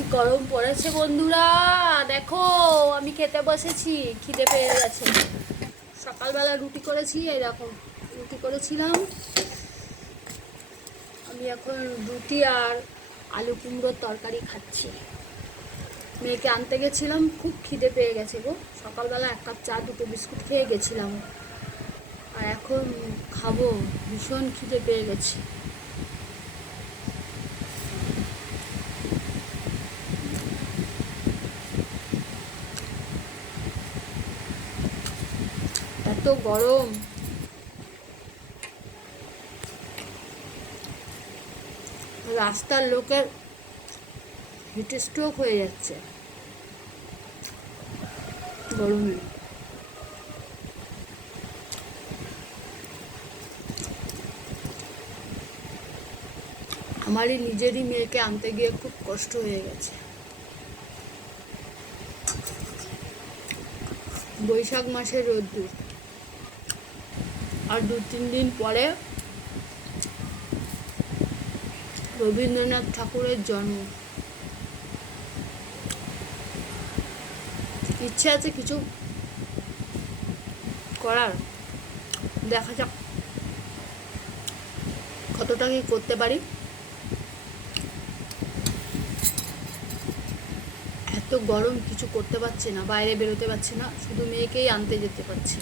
কি গরম পড়েছে বন্ধুরা, দেখো আমি খেতে বসেছি, খিদে পেয়ে গেছে। সকালবেলা রুটি করেছি, এই দেখো রুটি করেছিলাম। আমি এখন রুটি আর আলু কুমড়োর তরকারি খাচ্ছি। মেয়েকে আনতে গেছিলাম, খুব খিদে পেয়ে গেছে গো। সকালবেলা 1 কাপ চা 2টো বিস্কুট খেয়ে গেছিলাম, আর এখন খাবো। ভীষণ খিদে পেয়ে গেছে। এত গরম, রাস্তার লোকের হিট স্ট্রোক হয়ে যাচ্ছে গরমে। আমারই নিজেরই মেয়েকে আনতে গিয়ে খুব কষ্ট হয়ে গেছে। বৈশাখ মাসের রোদ্দুর, আর 2-3 দিন পরে রবীন্দ্রনাথ ঠাকুরের জন্ম। ইচ্ছে আছে কিছু করার, দেখা যাক কতটা কি করতে পারি। এত গরম, কিছু করতে পারছি না, বাইরে বেরোতে পারছি না, শুধু মেয়েকেই আনতে যেতে পারছি।